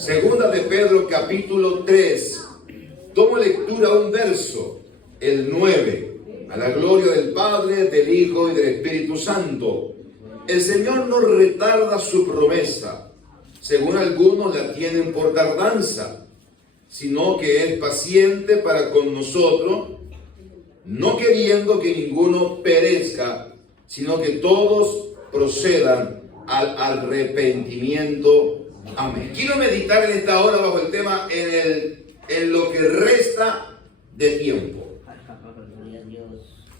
Segunda de Pedro capítulo 3. Tomo lectura un verso, el 9. A la gloria del Padre, del Hijo y del Espíritu Santo. El Señor no retarda su promesa, según algunos la tienen por tardanza, sino que es paciente para con nosotros, no queriendo que ninguno perezca, sino que todos procedan al arrepentimiento. Amén. Quiero meditar en esta hora bajo el tema en lo que resta de tiempo.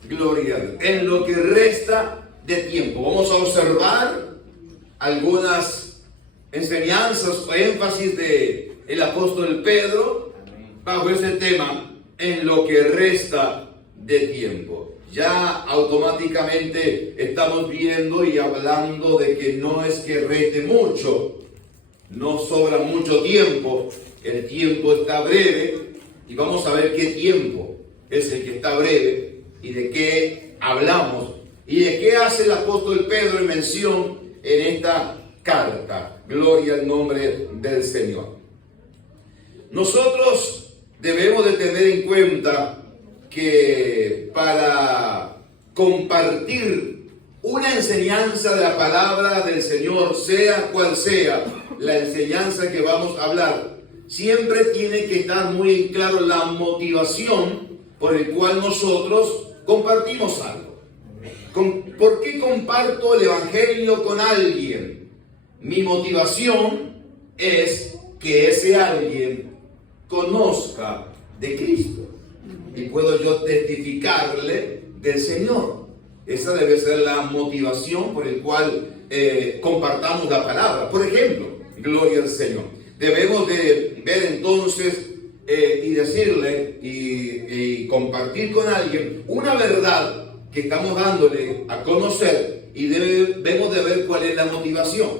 Gloria a Dios. En lo que resta de tiempo. Vamos a observar algunas enseñanzas o énfasis del apóstol Pedro bajo ese tema, en lo que resta de tiempo. Ya automáticamente estamos viendo y hablando de que no es que reste mucho, no sobra mucho tiempo, el tiempo está breve y vamos a ver qué tiempo es el que está breve y de qué hablamos y de qué hace el apóstol Pedro en mención en esta carta. Gloria al nombre del Señor. Nosotros debemos de tener en cuenta que para compartir una enseñanza de la palabra del Señor, sea cual sea la enseñanza que vamos a hablar, siempre tiene que estar muy en claro la motivación por el cual nosotros compartimos algo. ¿Por qué comparto el Evangelio con alguien? Mi motivación es que ese alguien conozca de Cristo y puedo yo testificarle del Señor. Esa debe ser la motivación por el cual compartamos la palabra. Por ejemplo, gloria al Señor. Debemos de ver entonces y decirle y compartir con alguien una verdad que estamos dándole a conocer y debemos de ver cuál es la motivación.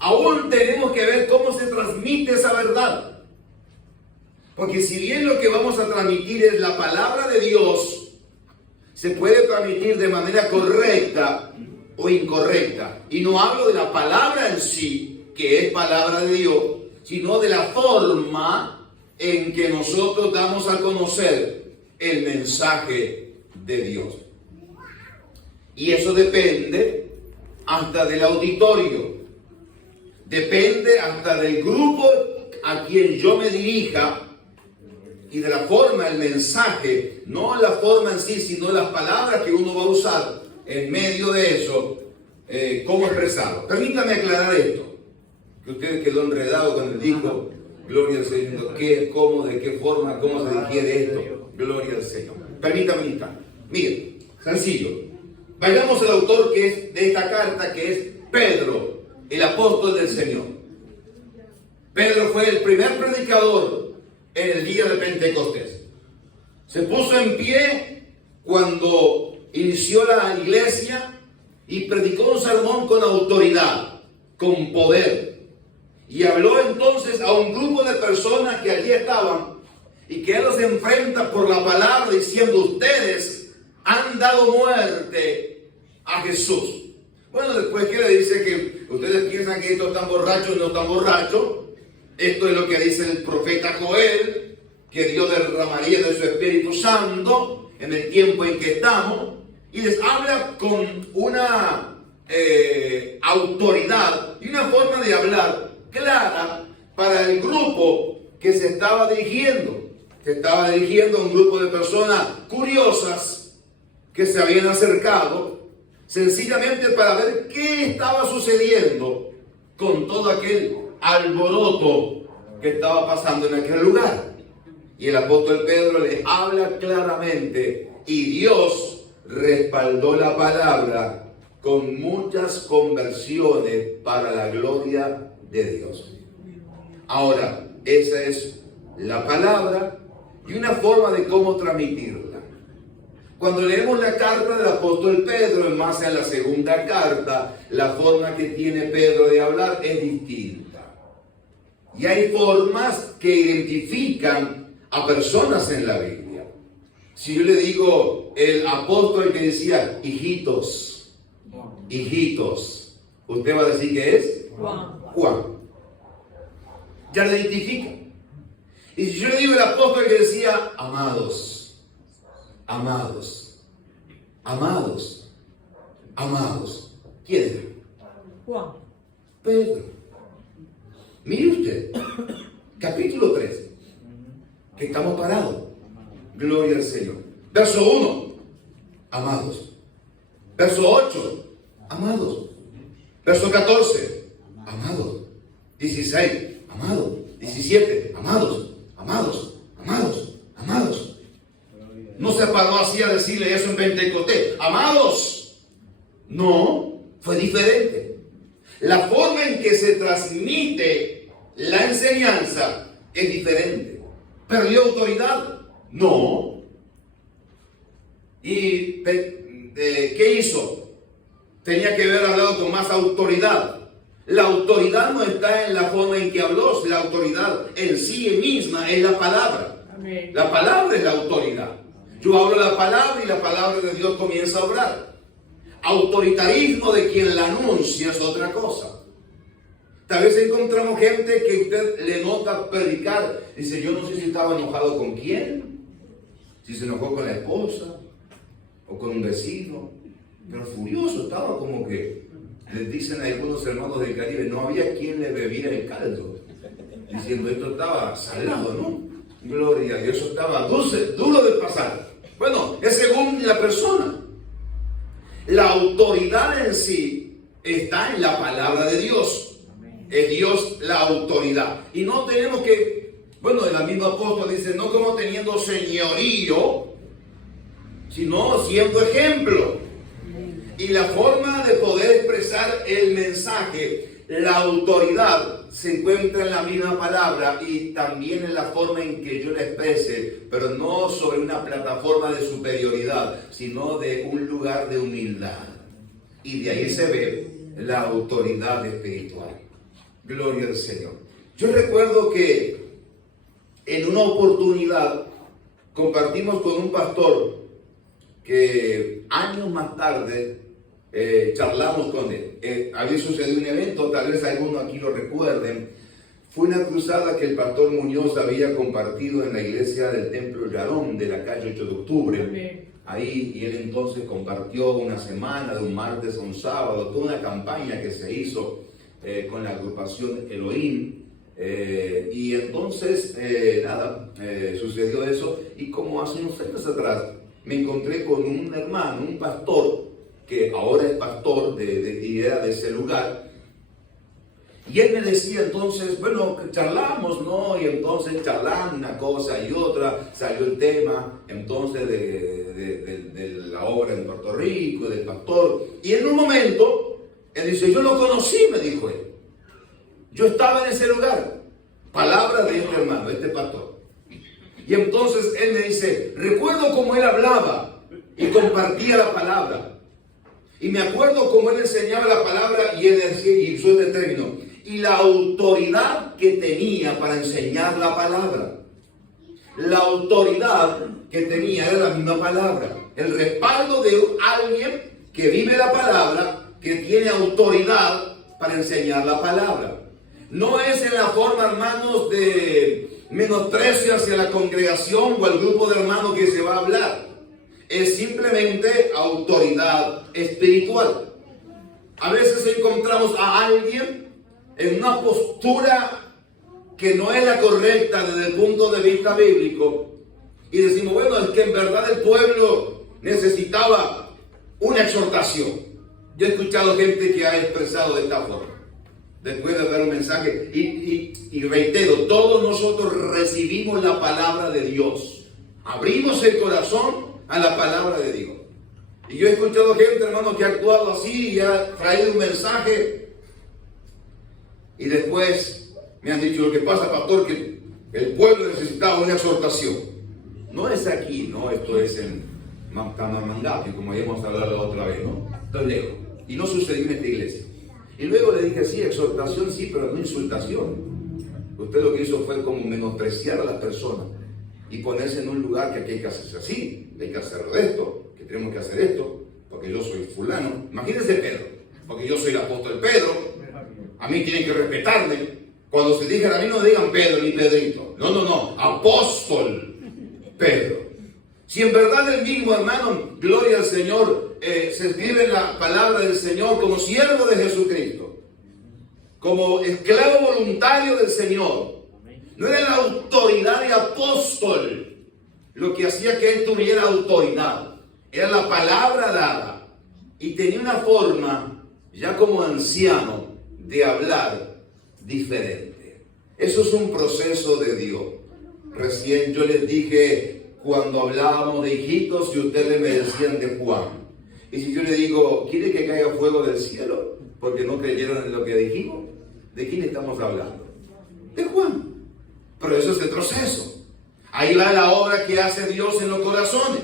Aún tenemos que ver cómo se transmite esa verdad. Porque si bien lo que vamos a transmitir es la palabra de Dios, se puede transmitir de manera correcta o incorrecta. Y no hablo de la palabra en sí, que es palabra de Dios, sino de la forma en que nosotros damos a conocer el mensaje de Dios. Y eso depende hasta del auditorio, depende hasta del grupo a quien yo me dirija y de la forma, el mensaje, no la forma en sí, sino las palabras que uno va a usar en medio de eso, cómo expresarlo. Permítame aclarar esto, que usted quedó enredado cuando dijo, gloria al Señor, qué, cómo, de qué forma, cómo se requiere esto, gloria al Señor. Permítame un instante. Mire, sencillo. Vayamos al autor que es de esta carta, que es Pedro, el apóstol del Señor. Pedro fue el primer predicador en el día de Pentecostés. Se puso en pie cuando inició la iglesia y predicó un sermón con autoridad, con poder. Y habló entonces a un grupo de personas que allí estaban y que él los enfrenta por la palabra diciendo: ustedes han dado muerte a Jesús. Bueno, después que le dice que ustedes piensan que estos están borrachos, no están borrachos. Esto es lo que dice el profeta Joel, que Dios derramaría de su Espíritu Santo en el tiempo en que estamos. Y les habla con una autoridad y una forma de hablar clara para el grupo que se estaba dirigiendo. Se estaba dirigiendo a un grupo de personas curiosas que se habían acercado sencillamente para ver qué estaba sucediendo con todo aquel alboroto que estaba pasando en aquel lugar. Y el apóstol Pedro les habla claramente y Dios respaldó la palabra con muchas conversiones para la gloria de Dios. Ahora, esa es la palabra y una forma de cómo transmitirla. Cuando leemos la carta del apóstol Pedro, en más en la segunda carta, la forma que tiene Pedro de hablar es distinta. Y hay formas que identifican a personas en la Biblia. Si yo le digo el apóstol que decía hijitos, hijitos, usted va a decir que es Juan. ya lo identifica. Y si yo le digo el apóstol que decía, amados, amados, amados, amados, ¿quién era? Juan. Pedro. Mire usted, capítulo 3, que estamos parados. Gloria al Señor. Verso 1, amados. Verso 8, amados. Verso 14, amados. 16, amados. 17, amados, amados, amados, amados. No se paró así a decirle eso en Pentecostés. Amados. No, fue diferente. La forma en que se transmite la enseñanza es diferente. ¿Perdió autoridad? No. ¿Y qué hizo? Tenía que haber hablado con más autoridad. La autoridad no está en la forma en que habló. La autoridad en sí misma es la palabra. Amén. La palabra es la autoridad. Yo hablo la palabra y la palabra de Dios comienza a obrar. Autoritarismo de quien la anuncia es otra cosa. Tal vez encontramos gente que usted le nota predicar. Dice, yo no sé si estaba enojado con quién. Si se enojó con la esposa o con un vecino. Pero furioso estaba, como que les dicen a algunos hermanos del Caribe, no había quien le bebiera el caldo. Diciendo, esto estaba salado, ¿no? Gloria a Dios, eso estaba dulce, duro de pasar. Bueno, es según la persona. La autoridad en sí está en la palabra de Dios. Es Dios la autoridad. Y no tenemos que, bueno, el mismo apóstol dice, no como teniendo señorío, sino siendo ejemplo. Y la forma de poder expresar el mensaje, la autoridad, se encuentra en la misma palabra y también en la forma en que yo la exprese, pero no sobre una plataforma de superioridad, sino de un lugar de humildad. Y de ahí se ve la autoridad espiritual. Gloria al Señor. Yo recuerdo que en una oportunidad compartimos con un pastor que años más tarde charlamos con él. Había sucedido un evento, tal vez algunos aquí lo recuerden. Fue una cruzada que el pastor Muñoz había compartido en la iglesia del Templo Yarón de la calle 8 de octubre. Amén. Ahí, y él entonces compartió una semana, de un martes a un sábado, toda una campaña que se hizo con la agrupación Elohim. Y entonces, sucedió eso. Y como hace unos años atrás, me encontré con un hermano, un pastor, que ahora es pastor y era de ese lugar. Y él me decía entonces, bueno, charlamos, ¿no? Y entonces charlando una cosa y otra, salió el tema entonces de la obra en Puerto Rico, del pastor. Y en un momento, él dice, yo lo conocí, me dijo él. Yo estaba en ese lugar. Palabra de este hermano, de este pastor. Y entonces él me dice, recuerdo cómo él hablaba y compartía la palabra. Y me acuerdo cómo él enseñaba la palabra y él decía, y usó este término, y la autoridad que tenía para enseñar la palabra. La autoridad que tenía era la misma palabra. El respaldo de alguien que vive la palabra, que tiene autoridad para enseñar la palabra. No es en la forma, hermanos, de menosprecio hacia la congregación o al grupo de hermanos que se va a hablar. Es simplemente autoridad espiritual. A veces encontramos a alguien en una postura que no es la correcta desde el punto de vista bíblico y decimos, bueno, es que en verdad el pueblo necesitaba una exhortación. Yo he escuchado gente que ha expresado de esta forma, después de dar un mensaje, y reitero, todos nosotros recibimos la palabra de Dios, abrimos el corazón a la palabra de Dios. Y yo he escuchado gente, hermano, que ha actuado así y ha traído un mensaje y después me han dicho, lo que pasa, pastor, que el pueblo necesitaba una exhortación. No es aquí, no, esto es en Tamangapi, como habíamos hablado la otra vez, ¿no? Estoy lejos. Y no sucedió en esta iglesia. Y luego le dije, sí, exhortación sí, pero no insultación. Usted lo que hizo fue como menospreciar a las personas y ponerse en un lugar que aquí hay que hacerse así, hay que hacerlo de esto, que tenemos que hacer esto, porque yo soy fulano. Imagínense Pedro, porque yo soy el apóstol Pedro, a mí tienen que respetarme, Cuando se digan, a mí no digan Pedro ni Pedrito. No, apóstol Pedro. Si en verdad el mismo, hermano, gloria al Señor, se escribe en la palabra del Señor como siervo de Jesucristo, como esclavo voluntario del Señor. No era la autoridad de apóstol lo que hacía que él tuviera autoridad. Era la palabra dada. Y tenía una forma, ya como anciano, de hablar diferente. Eso es un proceso de Dios. Recién yo les dije, cuando hablábamos de hijitos, y ustedes me decían de Juan. Y si yo le digo, ¿quiere que caiga fuego del cielo? Porque no creyeron en lo que dijimos. ¿De quién estamos hablando? De Juan. Pero eso es el proceso. Ahí va la obra que hace Dios en los corazones.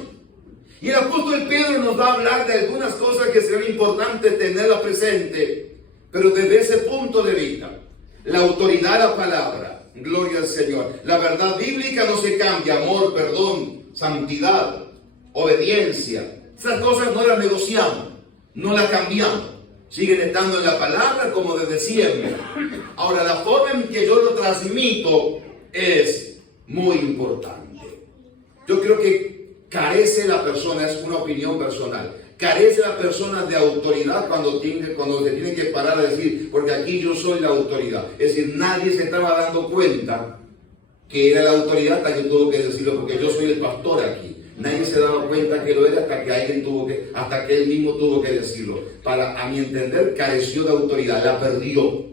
Y el apóstol Pedro nos va a hablar de algunas cosas que serán importantes tenerlas presentes, pero desde ese punto de vista. La autoridad de la palabra, gloria al Señor. La verdad bíblica no se cambia, amor, perdón, santidad, obediencia. Esas cosas no las negociamos, no las cambiamos. Siguen estando en la palabra como desde siempre. Ahora, la forma en que yo lo transmito es muy importante. Yo creo que carece la persona, es una opinión personal, carece la persona de autoridad cuando se tiene que parar a decir, porque aquí yo soy la autoridad. Es decir, nadie se estaba dando cuenta que era la autoridad hasta que tuvo que decirlo, porque yo soy el pastor aquí. Nadie se daba cuenta que lo era hasta que él mismo tuvo que decirlo. A mi entender, careció de autoridad, la perdió.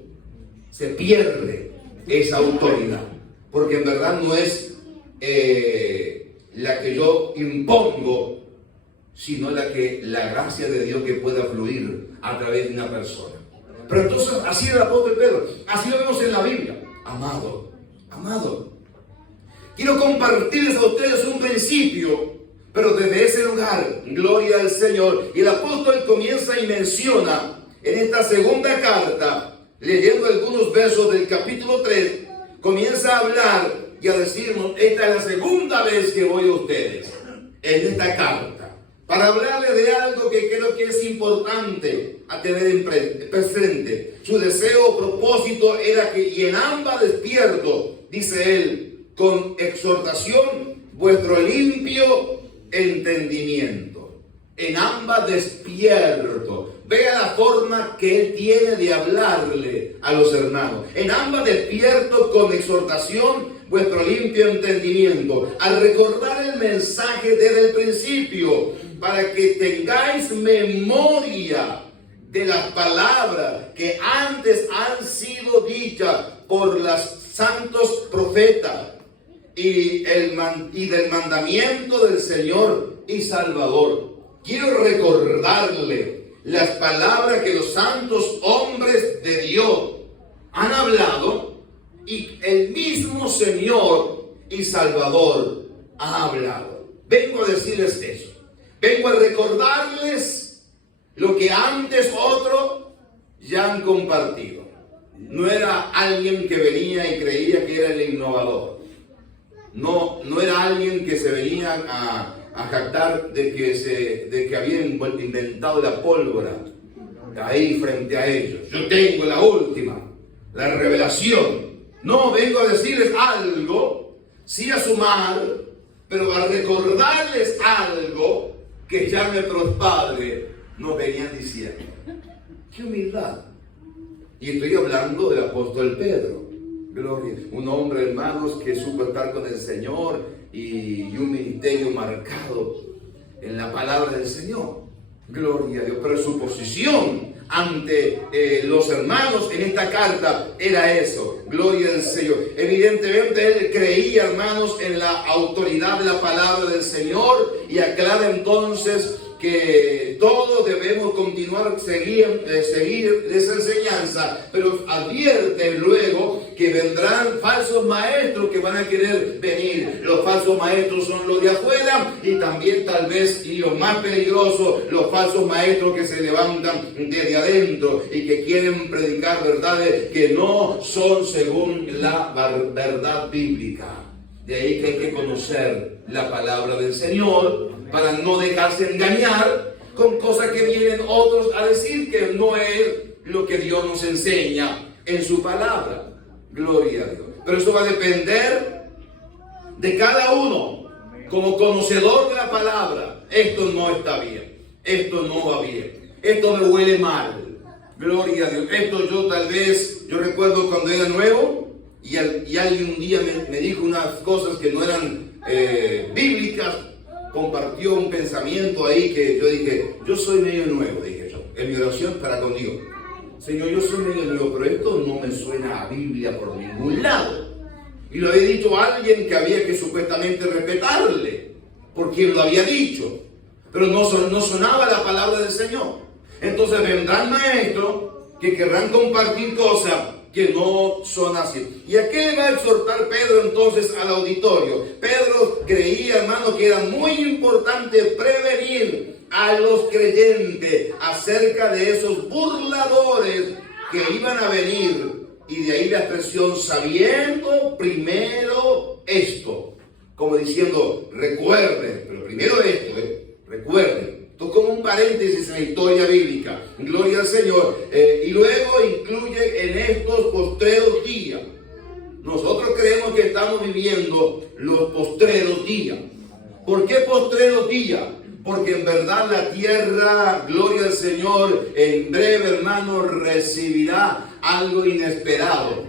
Se pierde esa autoridad, porque en verdad no es la que yo impongo, sino la gracia de Dios que pueda fluir a través de una persona. Pero entonces, así era el apóstol Pedro, así lo vemos en la Biblia. Amado, quiero compartirles a ustedes un principio, pero desde ese lugar, gloria al Señor. Y el apóstol comienza y menciona en esta segunda carta, leyendo algunos versos del capítulo 3, comienza a hablar y a decirnos, esta es la segunda vez que voy a ustedes en esta carta, para hablarles de algo que creo que es importante a tener en presente. Su deseo o propósito era que, y en ambas despierto, dice él, con exhortación, vuestro limpio entendimiento. En ambas despierto. Vea la forma que él tiene de hablarle a los hermanos. En ambas despierto con exhortación, vuestro limpio entendimiento. Al recordar el mensaje desde el principio, para que tengáis memoria de las palabras que antes han sido dichas por los santos profetas y del mandamiento del Señor y Salvador. Quiero recordarle las palabras que los santos hombres de Dios han hablado y el mismo Señor y Salvador ha hablado. Vengo a decirles eso. Vengo a recordarles lo que antes otros ya han compartido. No era alguien que venía y creía que era el innovador. No era alguien que se venía a jactar de que había inventado la pólvora ahí frente a ellos. Yo tengo la última, la revelación. No, vengo a decirles algo, sí a sumar, pero a recordarles algo que ya nuestros padres nos venían diciendo. ¡Qué humildad! Y estoy hablando del apóstol Pedro. Gloria. Un hombre, hermanos, que supo estar con el Señor y un ministerio marcado en la palabra del Señor. Gloria a Dios. Pero su posición ante los hermanos en esta carta era eso. Gloria al Señor. Evidentemente él creía, hermanos, en la autoridad de la palabra del Señor y aclara entonces que todos debemos continuar, seguir esa enseñanza, pero advierte luego que vendrán falsos maestros que van a querer venir. Los falsos maestros son los de afuera y también tal vez, y lo más peligroso, los falsos maestros que se levantan desde adentro y que quieren predicar verdades que no son según la verdad bíblica. De ahí que hay que conocer la palabra del Señor para no dejarse engañar con cosas que vienen otros a decir que no es lo que Dios nos enseña en su palabra. Gloria a Dios. Pero eso va a depender de cada uno como conocedor de la palabra. Esto no está bien, esto no va bien, esto me huele mal. Gloria a Dios. Esto yo recuerdo cuando era nuevo y alguien un día me dijo unas cosas que no eran bíblicas, compartió un pensamiento ahí que yo dije, yo soy medio nuevo, dije yo, en mi oración para con Dios. Señor, yo soy medio nuevo, pero esto no me suena a Biblia por ningún lado. Y lo había dicho a alguien que había que supuestamente respetarle, por quien lo había dicho. Pero no sonaba la palabra del Señor. Entonces vendrán maestros que querrán compartir cosas que no son así. ¿Y a qué le va a exhortar Pedro entonces al auditorio? Pedro creía, hermano, que era muy importante prevenir a los creyentes acerca de esos burladores que iban a venir. Y de ahí la expresión, sabiendo primero esto, como diciendo, recuerden, pero primero esto, recuerden. Esto es como un paréntesis en la historia bíblica. Gloria al Señor. Y luego incluye en estos postreros días. Nosotros creemos que estamos viviendo los postreros días. ¿Por qué postreros días? Porque en verdad la tierra, gloria al Señor, en breve, hermano, recibirá algo inesperado.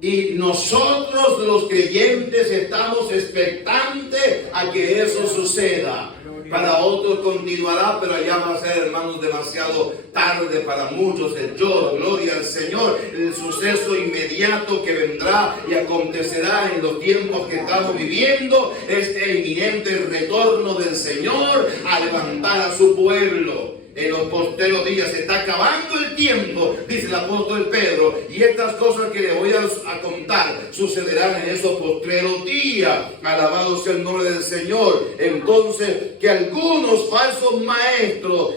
Y nosotros los creyentes estamos expectantes a que eso suceda. Para otros continuará, pero allá va a ser, hermanos, demasiado tarde para muchos el lloro. Gloria al Señor. El suceso inmediato que vendrá y acontecerá en los tiempos que estamos viviendo es el inminente retorno del Señor a levantar a su pueblo. En los postreros días se está acabando el tiempo, dice el apóstol Pedro, y estas cosas que le voy a contar sucederán en esos postreros días. Alabado sea el nombre del Señor. Entonces, que algunos falsos maestros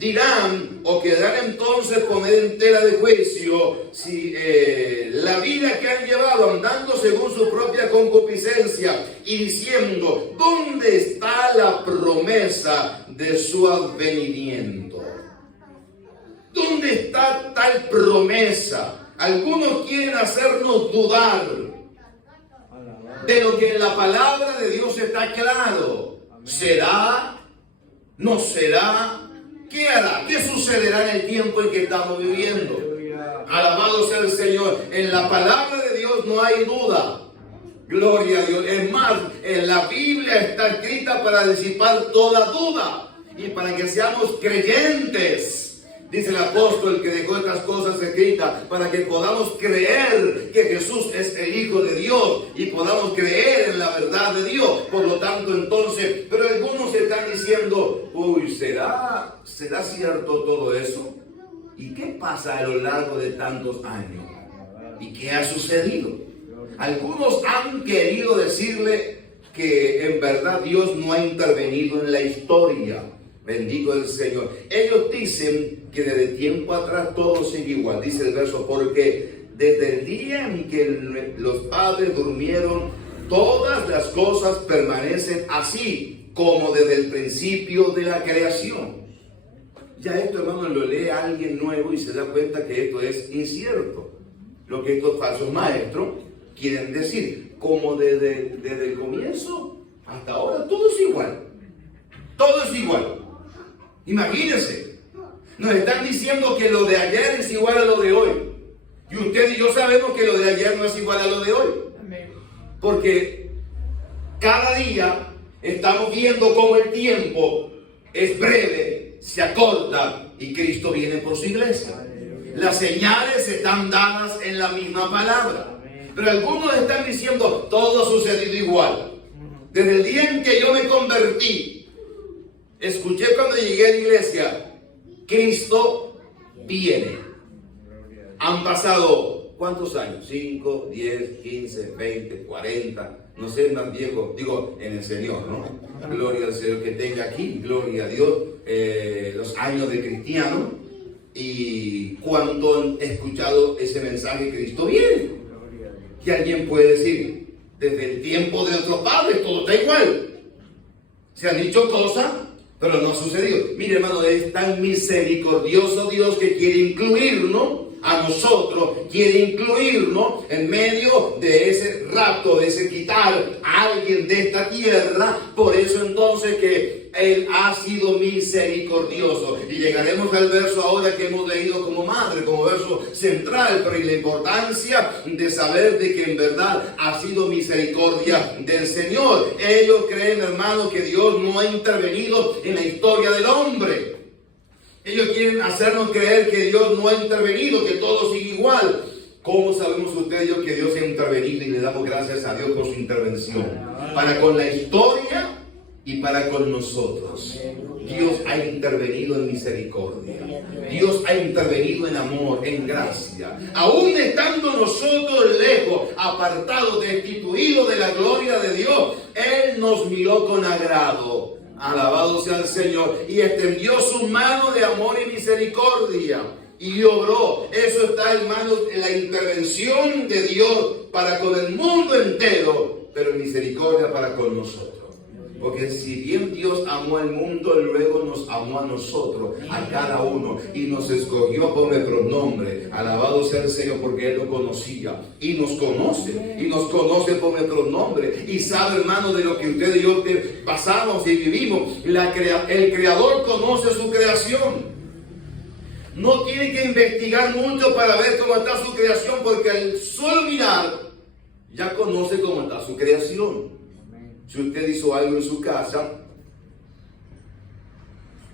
dirán o quedarán entonces poner en tela de juicio si la vida que han llevado andando según su propia concupiscencia y diciendo, ¿dónde está la promesa de su advenimiento? ¿Dónde está tal promesa? Algunos quieren hacernos dudar de lo que en la palabra de Dios está claro. ¿Será? ¿No será? ¿Qué hará? ¿Qué sucederá en el tiempo en que estamos viviendo? Alabado sea el Señor. En la palabra de Dios no hay duda. Gloria a Dios. Es más, en la Biblia está escrita para disipar toda duda y para que seamos creyentes. Dice el apóstol que dejó estas cosas escritas para que podamos creer que Jesús es el Hijo de Dios y podamos creer en la verdad de Dios. Por lo tanto, entonces, pero algunos están diciendo, uy, ¿será cierto todo eso? ¿Y qué pasa a lo largo de tantos años? ¿Y qué ha sucedido? Algunos han querido decirle que en verdad Dios no ha intervenido en la historia. Bendito el Señor. Ellos dicen que desde tiempo atrás todo sigue igual. Dice el verso, porque desde el día en que los padres durmieron, todas las cosas permanecen así, como desde el principio de la creación. Ya esto, hermano, lo lee alguien nuevo y se da cuenta que esto es incierto. Lo que estos falsos maestros quieren decir, como desde el comienzo hasta ahora, todo es igual. Todo es igual. Imagínense, nos están diciendo que lo de ayer es igual a lo de hoy. Y usted y yo sabemos que lo de ayer no es igual a lo de hoy. Porque cada día estamos viendo cómo el tiempo es breve, se acorta y Cristo viene por su iglesia. Las señales están dadas en la misma palabra. Pero algunos están diciendo todo ha sucedido igual. Desde el día en que yo me convertí, escuché cuando llegué a la iglesia, Cristo viene. Han pasado, ¿cuántos años? 5, 10, 15, 20, 40, no sé, más viejo, digo, en el Señor, ¿no? Gloria al Señor que tenga aquí, gloria a Dios, los años de cristiano. Y cuando han escuchado ese mensaje, Cristo viene. Que alguien puede decir, desde el tiempo de nuestros padres, todo está igual. Se han dicho cosas, pero no ha sucedido. Mire, hermano, es tan misericordioso Dios que quiere incluirnos a nosotros, quiere incluirnos en medio de ese rapto, de ese quitar a alguien de esta tierra. Por eso entonces que Él ha sido misericordioso. Y llegaremos al verso ahora que hemos leído como madre, como verso central, pero y la importancia de saber de que en verdad ha sido misericordia del Señor. Ellos creen, hermanos, que Dios no ha intervenido en la historia del hombre. Ellos quieren hacernos creer que Dios no ha intervenido, que todo sigue igual. ¿Cómo sabemos ustedes que Dios ha intervenido? Y le damos gracias a Dios por su intervención. Para con la historia y para con nosotros. Dios ha intervenido en misericordia. Dios ha intervenido en amor, en gracia. Aún estando nosotros lejos, apartados, destituidos de la gloria de Dios, Él nos miró con agrado. Alabado sea el Señor. Y extendió su mano de amor y misericordia. Y obró. Eso está, hermanos, en la intervención de Dios para con el mundo entero, pero en misericordia para con nosotros. Porque si bien Dios amó al mundo, luego nos amó a nosotros, a cada uno, y nos escogió por nuestro nombre. Alabado sea el Señor, porque Él lo conocía y nos conoce por nuestro nombre, y sabe, hermano, de lo que usted y yo pasamos y vivimos. El Creador conoce su creación. No tiene que investigar mucho para ver cómo está su creación, porque al solo mirar ya conoce cómo está su creación. Si usted hizo algo en su casa,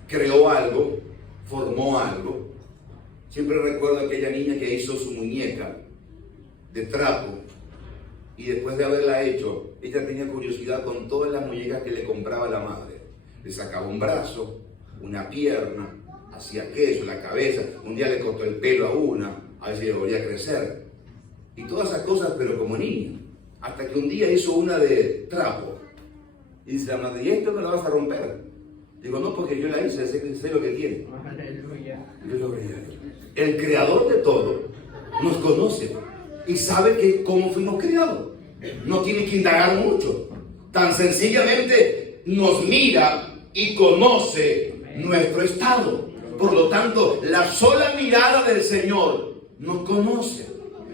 creó algo, formó algo. Siempre recuerdo a aquella niña que hizo su muñeca de trapo, y después de haberla hecho, ella tenía curiosidad con todas las muñecas que le compraba la madre. Le sacaba un brazo, una pierna, hacía aquello, la cabeza. Un día le cortó el pelo a una, a ver si le volvía a crecer. Y todas esas cosas, pero como niña. Hasta que un día hizo una de trapo. Y dice la madre, ¿y esto me lo vas a romper? Digo, no, porque yo la hice, sé lo que tiene. Aleluya. El Creador de todo nos conoce y sabe cómo fuimos creados. No tiene que indagar mucho. Tan sencillamente nos mira y conoce nuestro estado. Por lo tanto, la sola mirada del Señor nos conoce.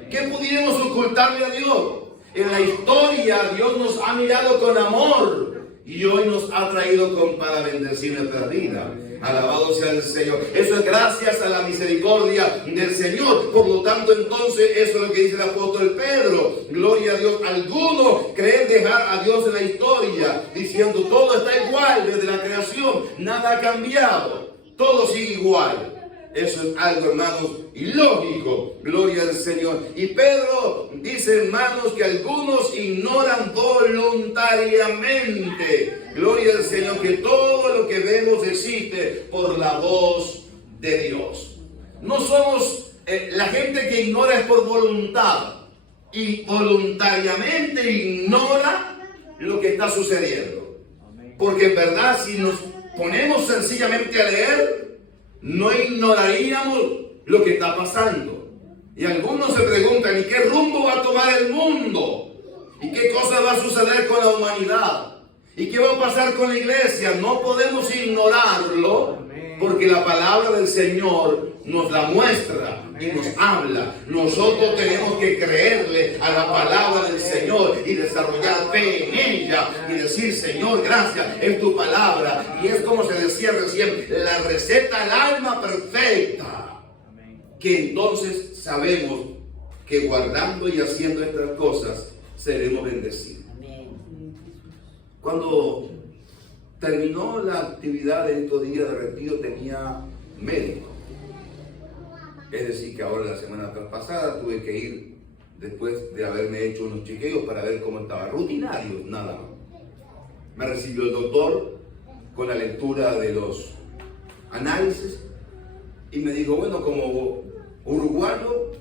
¿Qué pudiéramos ocultarle a Dios? En la historia Dios nos ha mirado con amor y hoy nos ha traído para bendecir nuestra vida. Alabado sea el Señor. Eso es gracias a la misericordia del Señor. Por lo tanto, entonces, eso es lo que dice el apóstol Pedro. Gloria a Dios. Algunos creen dejar a Dios en la historia, diciendo todo está igual desde la creación, nada ha cambiado, todo sigue igual. Eso es algo, hermanos, ilógico. Gloria al Señor. Y Pedro dice, hermanos, que algunos ignoran voluntariamente, gloria al Señor, que todo lo que vemos existe por la voz de Dios. No somos, la gente que ignora es por voluntad, y voluntariamente ignora lo que está sucediendo. Porque en verdad, si nos ponemos sencillamente a leer, no ignoraríamos lo que está pasando. Y algunos se preguntan, ¿y qué rumbo va a tomar el mundo? ¿Y qué cosa va a suceder con la humanidad? ¿Y qué va a pasar con la iglesia? No podemos ignorarlo, porque la palabra del Señor nos la muestra y nos habla. Nosotros tenemos que creerle a la palabra del Señor y desarrollar fe en ella y decir, Señor, gracias, es tu palabra. Y es como se decía recién, la receta al alma perfecta. Que entonces sabemos que guardando y haciendo estas cosas seremos bendecidos. Cuando terminó la actividad de estos días de retiro, tenía médico. Es decir, que ahora la semana traspasada tuve que ir después de haberme hecho unos chequeos para ver cómo estaba. Rutinario, nada más. Me recibió el doctor con la lectura de los análisis y me dijo, bueno, como uruguayo,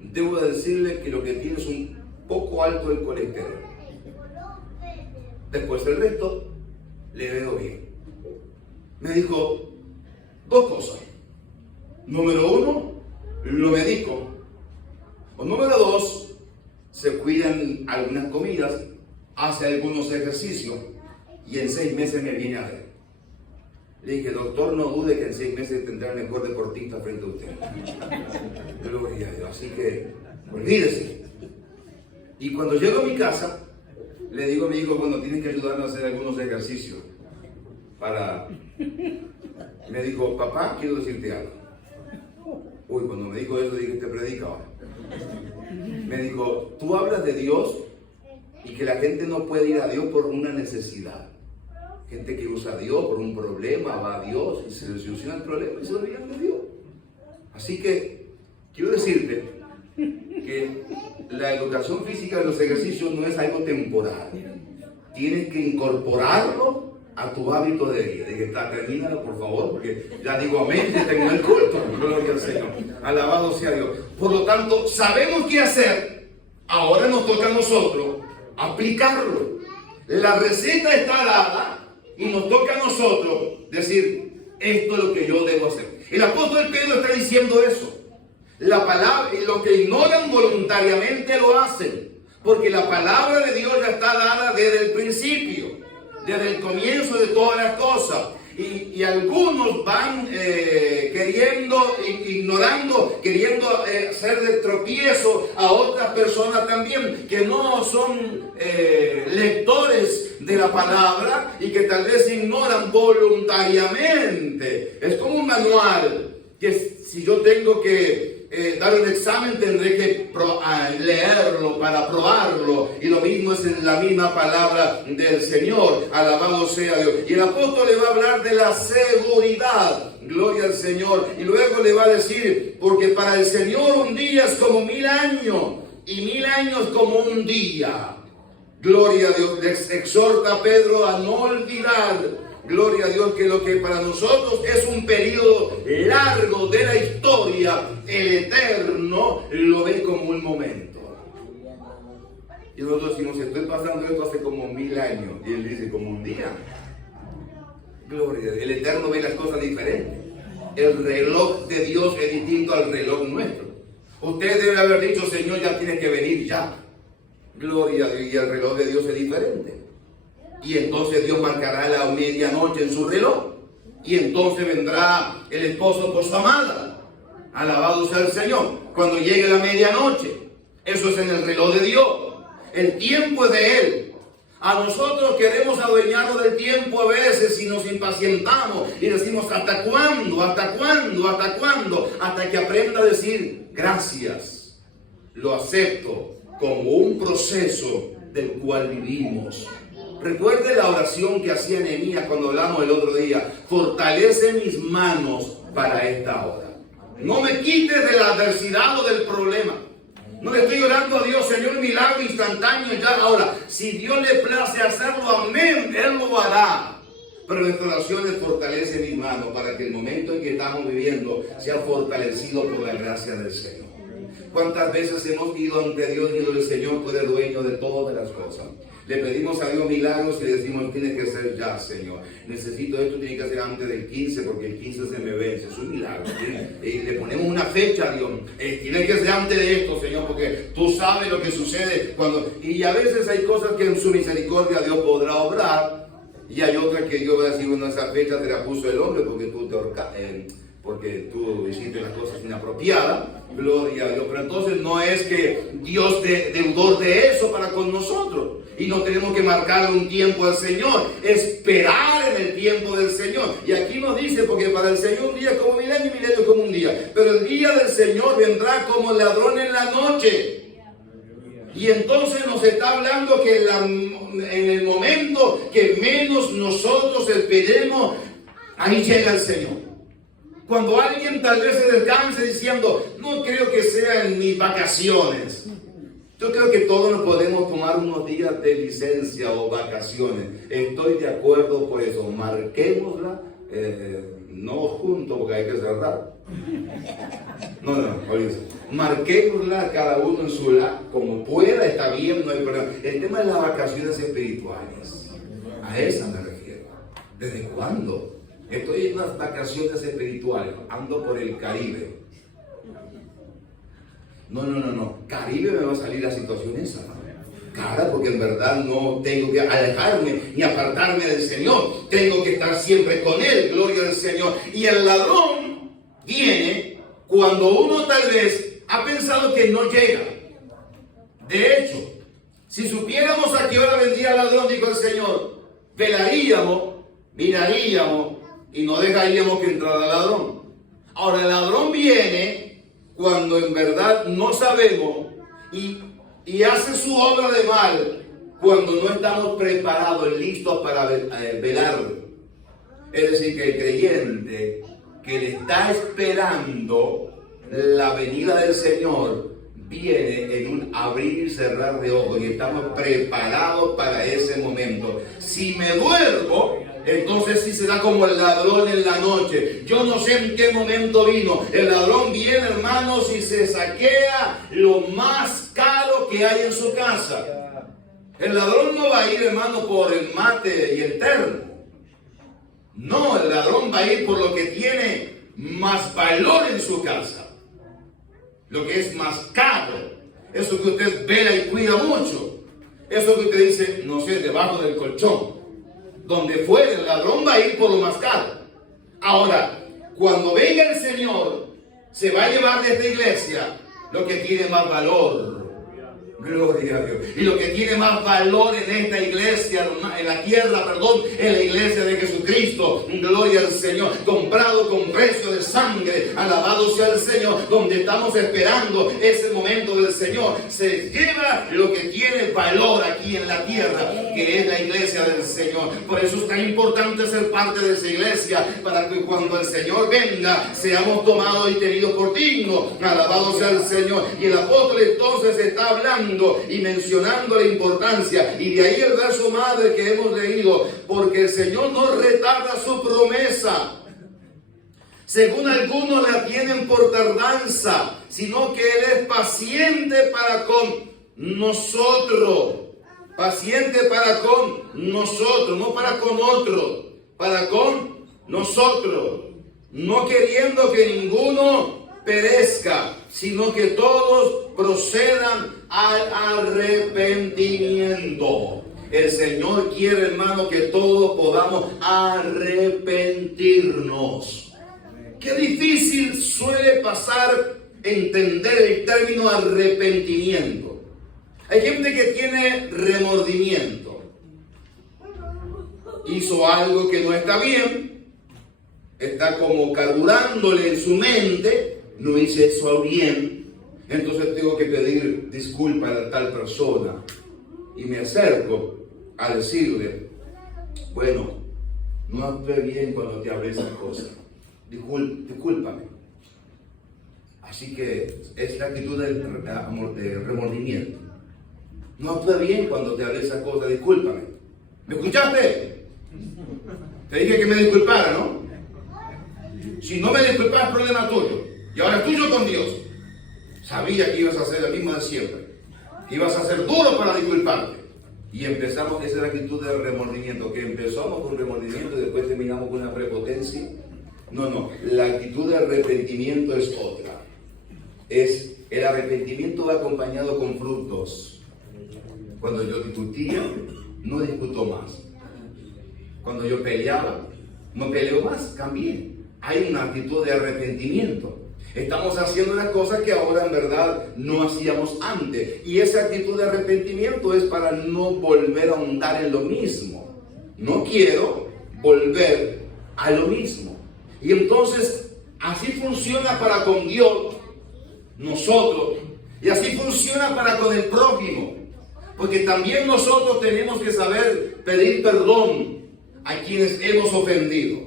debo decirle que lo que tiene es un poco alto el colesterol. Después el resto le veo bien. Me dijo dos cosas. Número uno, lo medico. O número dos, se cuidan algunas comidas, hace algunos ejercicios y en 6 meses me viene a ver. Le dije, doctor, no dude que en 6 meses tendrá el mejor deportista frente a usted. Gloria a Dios. Así que, olvídese. Y cuando llego a mi casa, le digo a mi hijo, bueno, tienes que ayudarme a hacer algunos ejercicios. Me dijo, papá, quiero decirte algo. Uy, cuando me dijo eso, dije, te predica ahora. Me dijo, tú hablas de Dios y que la gente no puede ir a Dios por una necesidad. Gente que usa a Dios por un problema, va a Dios y se le soluciona el problema y se olvidan de Dios. Así que, quiero decirte que la educación física de los ejercicios no es algo temporal. Tienes que incorporarlo a tu hábito de vida. Dije, termínalo por favor, porque ya digo amén, ya terminó el culto. Gloria al Señor. Alabado sea Dios. Por lo tanto, sabemos qué hacer. Ahora nos toca a nosotros aplicarlo. La receta está dada y nos toca a nosotros decir, esto es lo que yo debo hacer. El apóstol Pedro está diciendo eso. La palabra, y los que ignoran voluntariamente lo hacen, porque la palabra de Dios ya está dada desde el principio, desde el comienzo de todas las cosas. Y algunos van ignorando, queriendo hacer de tropiezo a otras personas también, que no son lectores de la palabra y que tal vez ignoran voluntariamente. Es como un manual, que si yo tengo que dar un examen, tendré que leerlo para probarlo, y lo mismo es en la misma palabra del Señor. Alabado sea Dios. Y el apóstol le va a hablar de la seguridad, gloria al Señor, y luego le va a decir, porque para el Señor un día es como 1000 años, y 1000 años como un día. Gloria a Dios. Les exhorta a Pedro a no olvidar, gloria a Dios, que lo que para nosotros es un periodo largo de la historia, el Eterno lo ve como un momento. Y nosotros decimos, estoy pasando esto hace como 1000 años. Y él dice, como un día. Gloria a Dios. El Eterno ve las cosas diferentes. El reloj de Dios es distinto al reloj nuestro. Usted debe haber dicho, Señor, ya tiene que venir ya. Gloria a Dios. Y el reloj de Dios es diferente. Y entonces Dios marcará la medianoche en su reloj. Y entonces vendrá el esposo por su amada. Alabado sea el Señor. Cuando llegue la medianoche. Eso es en el reloj de Dios. El tiempo es de Él. A nosotros queremos adueñarnos del tiempo a veces y nos impacientamos. Y decimos, ¿hasta cuándo? ¿Hasta cuándo? ¿Hasta cuándo? Hasta que aprenda a decir, gracias. Lo acepto como un proceso del cual vivimos. Recuerde la oración que hacía Nehemías cuando hablamos el otro día. Fortalece mis manos para esta hora. No me quites de la adversidad o del problema. No le estoy orando a Dios, Señor, milagro instantáneo ya. Ahora, si Dios le place hacerlo, amén, Él lo hará. Pero nuestra oración es fortalece mis manos para que el momento en que estamos viviendo sea fortalecido por la gracia del Señor. ¿Cuántas veces hemos ido ante Dios y el Señor, tú eres dueño de todas las cosas? Le pedimos a Dios milagros y le decimos, tiene que ser ya, Señor. Necesito esto, tiene que ser antes del 15, porque el 15 se me vence. Es un milagro. Y le ponemos una fecha a Dios. Tiene que ser antes de esto, Señor, porque tú sabes lo que sucede cuando... Y a veces hay cosas que en su misericordia Dios podrá obrar. Y hay otras que Dios va a decir, bueno, esa fecha te la puso el hombre porque porque tú hiciste las cosas inapropiadas. Gloria a Dios. Pero entonces no es que Dios deudor de eso para con nosotros. Y no tenemos que marcarle un tiempo al Señor. Esperar en el tiempo del Señor. Y aquí nos dice, porque para el Señor un día es como 1000 años y 1000 años como un día. Pero el día del Señor vendrá como ladrón en la noche. Y entonces nos está hablando que en el momento que menos nosotros esperemos, ahí llega el Señor. Cuando alguien tal vez se descanse diciendo, no creo que sea en mis vacaciones. Yo creo que todos nos podemos tomar unos días de licencia o vacaciones. Estoy de acuerdo por eso. Marquémosla, no juntos porque hay que cerrar. No, olvídense. Marquémosla cada uno en su lado, como pueda, está bien, no hay problema. El tema de las vacaciones espirituales, a esa me refiero. ¿Desde cuándo? Estoy en unas vacaciones espirituales, ando por el Caribe. No. Caribe me va a salir la situación esa. cara, porque en verdad no tengo que alejarme ni apartarme del Señor. Tengo que estar siempre con Él, gloria al Señor. Y el ladrón viene cuando uno tal vez ha pensado que no llega. De hecho, si supiéramos a qué hora vendría el ladrón, dijo el Señor, velaríamos, miraríamos y no dejaríamos que entrara el ladrón. Ahora, el ladrón viene cuando en verdad no sabemos y hace su obra de mal cuando no estamos preparados, listos para velar. Es decir, que el creyente que le está esperando la venida del Señor viene en un abrir y cerrar de ojos y estamos preparados para ese momento. Si me duermo, entonces sí será como el ladrón en la noche. Yo no sé en qué momento vino. El ladrón viene, hermanos, y se saquea lo más caro que hay en su casa. El ladrón no va a ir, hermano, por el mate y el termo. No, el ladrón va a ir por lo que tiene más valor en su casa. Lo que es más caro. Eso que usted vela y cuida mucho. Eso que usted dice, no sé, debajo del colchón. Donde fuere, el ladrón va a ir por lo más caro. Ahora, cuando venga el Señor, se va a llevar de esta iglesia lo que tiene más valor. Gloria a Dios. Y lo que tiene más valor en esta iglesia, en la tierra, perdón, en la iglesia de Jesucristo. Gloria al Señor. Comprado con precio de sangre. Alabado sea el Señor. Donde estamos esperando ese momento del Señor. Se lleva lo que tiene valor aquí en la tierra, que es la iglesia del Señor. Por eso es tan importante ser parte de esa iglesia, para que cuando el Señor venga, seamos tomados y tenidos por dignos. Alabado sea el Señor. Y el apóstol entonces está hablando y mencionando la importancia, y de ahí el verso madre que hemos leído, porque el Señor no retarda su promesa, según algunos la tienen por tardanza, sino que Él es paciente para con nosotros, paciente para con nosotros, no para con otros, para con nosotros, no queriendo que ninguno perezca, sino que todos procedan al arrepentimiento. El Señor quiere, hermano, que todos podamos arrepentirnos. Qué difícil suele pasar entender el término arrepentimiento. Hay gente que tiene remordimiento. Hizo algo que no está bien, está como carburándole en su mente. No hice eso bien, entonces tengo que pedir disculpas a tal persona. Y me acerco a decirle, bueno, no actué bien cuando te hablé esas cosas. Discúlpame. Así que es la actitud de remordimiento. No actué bien cuando te hablé esas cosas, discúlpame. ¿Me escuchaste? Te dije que me disculpara, ¿no? Si no me disculpas, es problema tuyo. Y ahora es tuyo con Dios. Sabía que ibas a hacer lo mismo de siempre. Que ibas a ser duro para disculparte. Y empezamos, esa es la actitud del remordimiento. Que empezamos con remordimiento y después terminamos con una prepotencia. No. La actitud de arrepentimiento es otra. El arrepentimiento va acompañado con frutos. Cuando yo discutía, no discuto más. Cuando yo peleaba, no peleo más, cambié. Hay una actitud de arrepentimiento. Estamos haciendo unas cosas que ahora en verdad no hacíamos antes. Y esa actitud de arrepentimiento es para no volver a ahondar en lo mismo. No quiero volver a lo mismo. Y entonces así funciona para con Dios, nosotros. Y así funciona para con el prójimo. Porque también nosotros tenemos que saber pedir perdón a quienes hemos ofendido.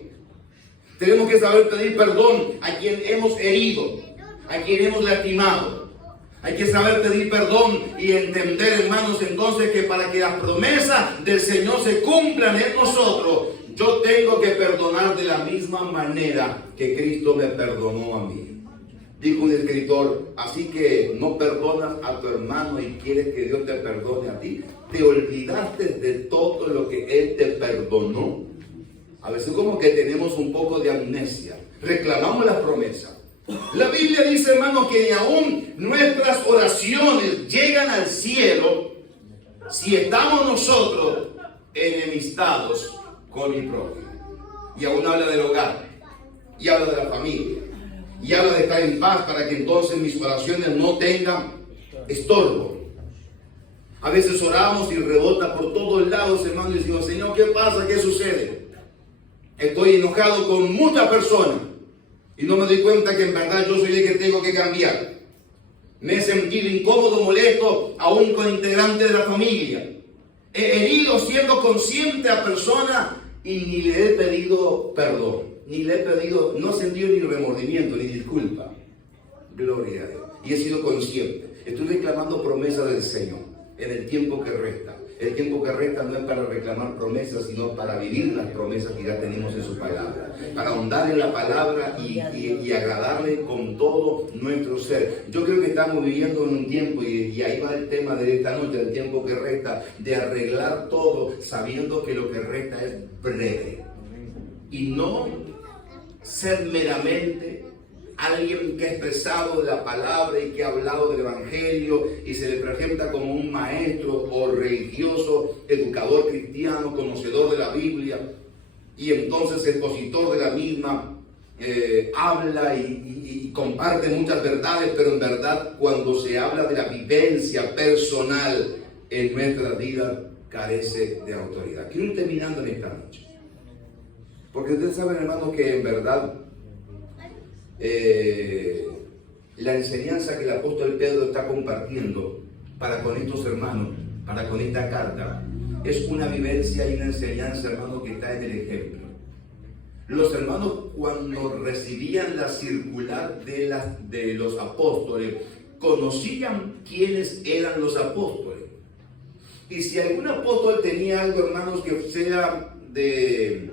Tenemos que saber pedir perdón a quien hemos herido, a quien hemos lastimado. Hay que saber pedir perdón y entender, hermanos, entonces que para que las promesas del Señor se cumplan en nosotros, yo tengo que perdonar de la misma manera que Cristo me perdonó a mí. Dijo un escritor, así que no perdonas a tu hermano y quieres que Dios te perdone a ti. ¿Te olvidaste de todo lo que Él te perdonó? A veces como que tenemos un poco de amnesia. Reclamamos las promesas. La Biblia dice, hermano, que aún nuestras oraciones llegan al cielo si estamos nosotros enemistados con mi prójimo. Y aún habla del hogar, y habla de la familia, y habla de estar en paz para que entonces mis oraciones no tengan estorbo. A veces oramos y rebota por todos lados, hermano, y decimos, Señor, ¿qué pasa? ¿Qué sucede? Estoy enojado con muchas personas y no me doy cuenta que en verdad yo soy el que tengo que cambiar. Me he sentido incómodo, molesto, aún con integrantes de la familia. He herido siendo consciente a personas y ni le he pedido perdón, ni le he pedido, no he sentido ni remordimiento, ni disculpa. Gloria a Dios. Y he sido consciente. Estoy reclamando promesas del Señor en el tiempo que resta. El tiempo que resta no es para reclamar promesas, sino para vivir las promesas que ya tenemos en su palabra. Para ahondar en la palabra y agradarle con todo nuestro ser. Yo creo que estamos viviendo en un tiempo, y ahí va el tema de esta noche, el tiempo que resta, de arreglar todo, sabiendo que lo que resta es breve. Y no ser meramente alguien que ha expresado la palabra y que ha hablado del evangelio y se le presenta como un maestro o religioso, educador cristiano, conocedor de la Biblia, y entonces expositor de la misma, habla y comparte muchas verdades, pero en verdad cuando se habla de la vivencia personal en nuestra vida carece de autoridad. Quiero ir terminando en esta noche, porque ustedes saben, hermanos, que en verdad la enseñanza que el apóstol Pedro está compartiendo para con estos hermanos, para con esta carta, es una vivencia y una enseñanza, hermano, que está en el ejemplo. Los hermanos, cuando recibían la circular de los apóstoles, conocían quiénes eran los apóstoles. Y si algún apóstol tenía algo, hermanos, que sea de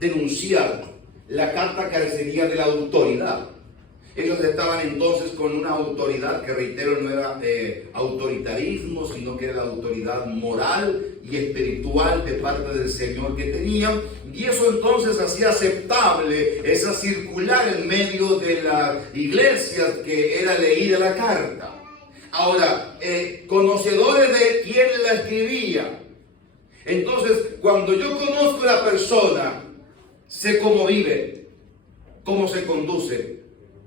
denunciar, la carta carecería de la autoridad. Ellos estaban entonces con una autoridad que, reitero, no era autoritarismo, sino que era la autoridad moral y espiritual de parte del Señor que tenían. Y eso entonces hacía aceptable esa circular en medio de las iglesias que era leída la carta. Ahora, conocedores de quién la escribía. Entonces, cuando yo conozco a la persona, sé cómo vive, cómo se conduce,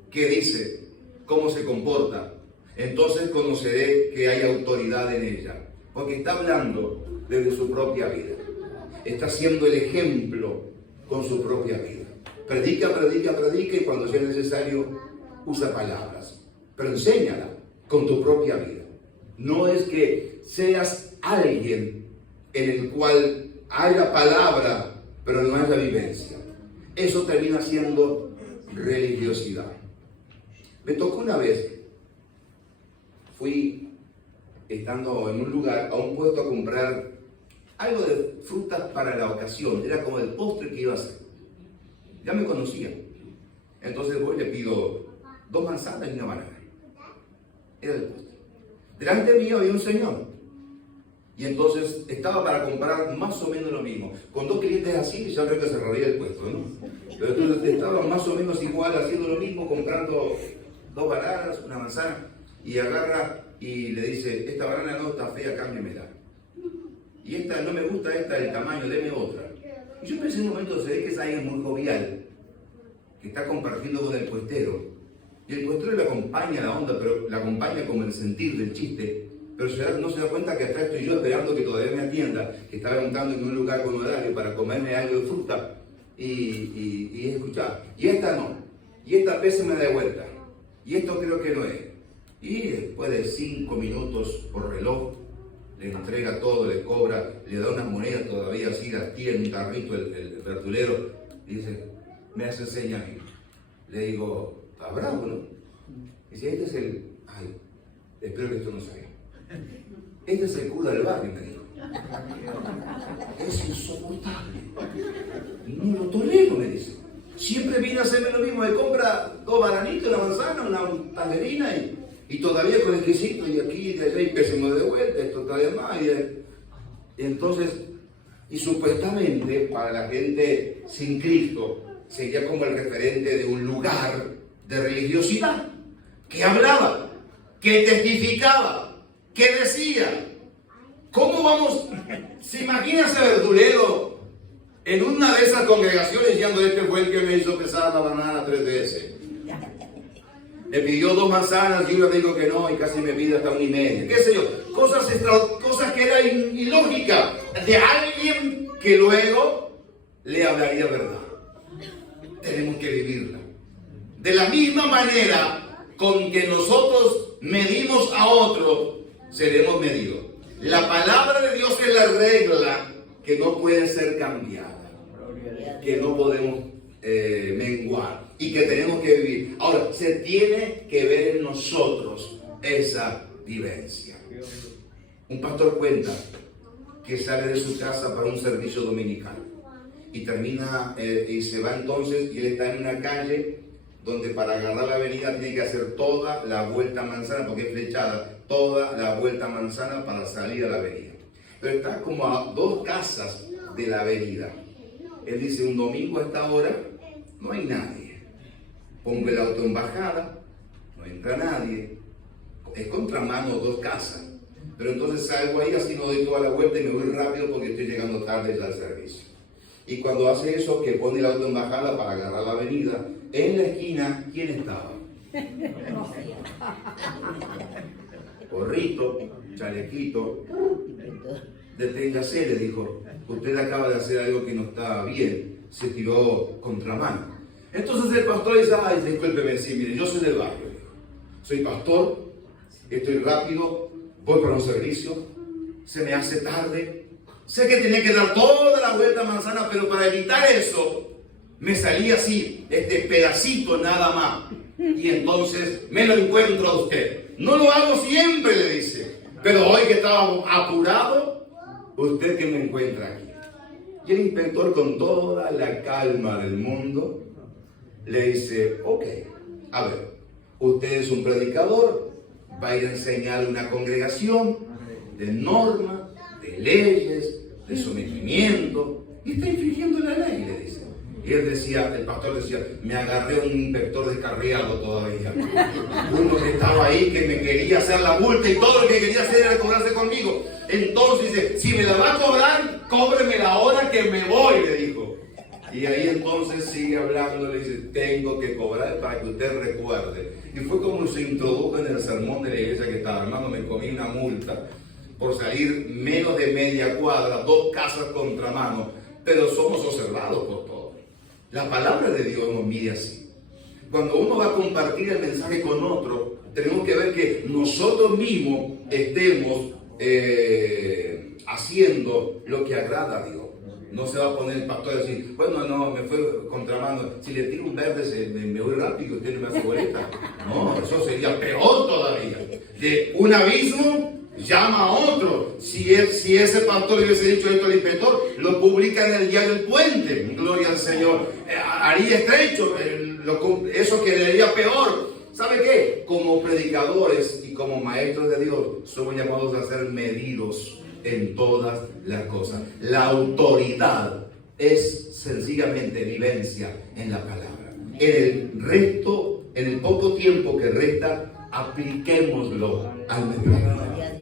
qué dice, cómo se comporta. Entonces conoceré que hay autoridad en ella, porque está hablando desde su propia vida. Está siendo el ejemplo con su propia vida. Predica, predica, predica, y cuando sea necesario usa palabras. Pero enséñala con tu propia vida. No es que seas alguien en el cual haya palabra, pero no haya vivencia. Eso termina siendo religiosidad. Me tocó una vez, fui estando en un lugar, a un puesto a comprar algo de frutas para la ocasión. Era como el postre que iba a hacer. Ya me conocían. Entonces voy y le pido 2 manzanas y una banana. Era el postre. Delante mío había un señor. Y entonces estaba para comprar más o menos lo mismo. Con 2 clientes así, ya creo que cerraría el puesto, ¿no? Pero entonces estaba más o menos igual, haciendo lo mismo, comprando 2 bananas, una manzana, y agarra y le dice, esta banana no está fea, cámbiamela. Y esta no me gusta, esta el tamaño, deme otra. Y yo pensé en un momento, se ve que es alguien muy jovial, que está compartiendo con el puestero. Y el puestero le acompaña la onda, pero la acompaña como el sentir del chiste. Pero no se da cuenta que acá estoy yo esperando que todavía me atienda, que estaba montando en un lugar con horario para comerme algo de fruta y escuchar. Y esta no. Y esta pésame de vuelta. Y esto creo que no es. Y después de 5 minutos por reloj, le entrega todo, le cobra, le da unas monedas todavía así, las tira en un carrito el verdulero. Y dice, me hace señas. Le digo, está bravo, ¿no? Y dice, este es el... Ay, espero que esto no salga. Este es el cura del barrio, me dijo. Es insoportable. No lo tolero, me dice. Siempre viene a hacerme lo mismo. Me compra 2 bananitos, una manzana, una tangerina y todavía con el quesito y aquí y de allá y pésimo de vuelta, esto está de más. Y entonces, y supuestamente para la gente sin Cristo sería como el referente de un lugar de religiosidad que hablaba, que testificaba, que decía, ¿Cómo vamos? ¿Se imagina ese verdulero en una de esas congregaciones diciendo, este fue el que me hizo pesar la banana 3 veces? Me pidió 2 manzanas y una dijo que no y casi me pide hasta 1,5. ¿Qué sé yo? Cosas que eran ilógicas de alguien que luego le hablaría verdad. Tenemos que vivirla. De la misma manera con que nosotros medimos a otro, seremos medidos. La palabra de Dios es la regla que no puede ser cambiada, que no podemos menguar y que tenemos que vivir. Ahora, se tiene que ver en nosotros esa vivencia. Un pastor cuenta que sale de su casa para un servicio dominical y termina y se va entonces, y él está en una calle donde para agarrar la avenida tiene que hacer toda la vuelta a manzana, porque es flechada, toda la vuelta a manzana para salir a la avenida. Pero está como a 2 casas de la avenida. Él dice, un domingo a esta hora no hay nadie. Pongo el auto en bajada, no entra nadie. Es contramano 2 casas. Pero entonces salgo ahí, así no doy toda la vuelta y me voy rápido porque estoy llegando tarde al servicio. Y cuando hace eso, que pone el auto en bajada para agarrar la avenida, en la esquina, ¿quién estaba? Gorrito, chalequito. Deténgase, le dijo. Usted acaba de hacer algo que no estaba bien. Se tiró contramano. Entonces el pastor dice, ay, discúlpeme, sí, mire, yo soy del barrio. Soy pastor, estoy rápido, voy para un servicio, se me hace tarde. Sé que tenía que dar toda la vuelta a manzana, pero para evitar eso, me salí así, este pedacito nada más. Y entonces me lo encuentro a usted. No lo hago siempre, le dice. Pero hoy que estaba apurado, usted que me encuentra aquí. Y el inspector, con toda la calma del mundo, le dice, ok, a ver, usted es un predicador, va a ir a enseñar a una congregación de normas, de leyes, de sometimiento, y está infringiendo la ley, le dice. Y él decía, el pastor decía, me agarré a un inspector descarriado todavía. Uno que estaba ahí que me quería hacer la multa y todo lo que quería hacer era cobrarse conmigo. Entonces dice, si me la va a cobrar, cóbreme la hora que me voy, le dijo. Y ahí entonces sigue hablando, le dice, tengo que cobrar para que usted recuerde. Y fue como se introdujo en el sermón de la iglesia que estaba, hermano, me comí una multa por salir menos de media cuadra, 2 casas contramano, pero somos observados por todo. La palabra de Dios nos mide así. Cuando uno va a compartir el mensaje con otro, tenemos que ver que nosotros mismos estemos haciendo lo que agrada a Dios. No se va a poner el pastor a decir, bueno, no, me fue contramano. Si le tiro un verde, me voy rápido y usted no me hace boleta. No, eso sería peor todavía. De un abismo llama a otro. Si ese pastor le hubiese dicho esto al inspector, lo publica en el diario El Puente. Gloria al Señor. Haría estrecho. Eso quedaría peor. ¿Sabe qué? Como predicadores y como maestros de Dios, somos llamados a ser medidos en todas las cosas. La autoridad es sencillamente vivencia en la palabra. En el poco tiempo que resta, apliquémoslo al mercado.